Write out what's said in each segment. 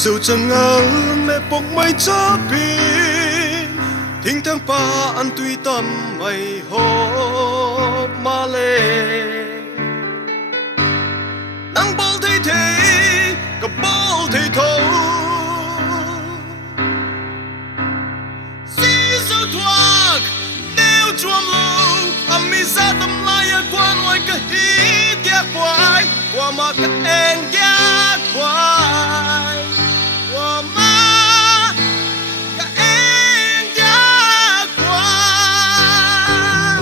Sizo changal mepawk may chapin Thingtangpa antui tam may hawp maleng nang bawlthei ka bawlthei thâu Sizo Thuak Neu Chuamlo ami zatam lai qua nuai ka diak puai Kuama ka diak puai Kuama ka diak puai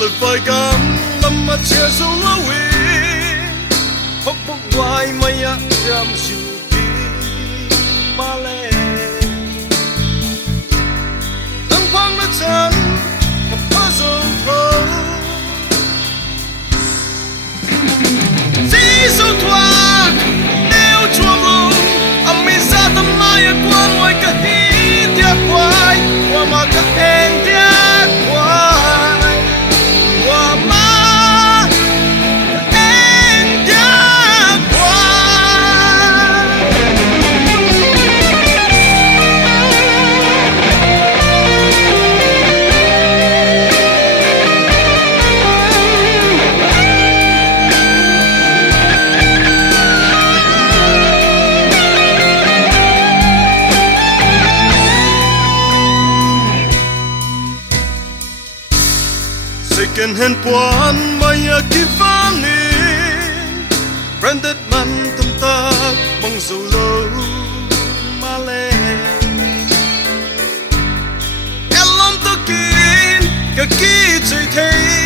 Vaiphei cam lâm mà chia zolo Phawk nuai maya thiamzil himaleng nang phang na chan ka puzzle thâu Sizo Thuak Neu Chuamlo ami zatam lai qua nuai ka diak puai Kuama ka diak puai Kuama ka diak puai Second hand puan maya kivanin branded man tumtak mang zolo maleng elom to kin ka ki chơi thei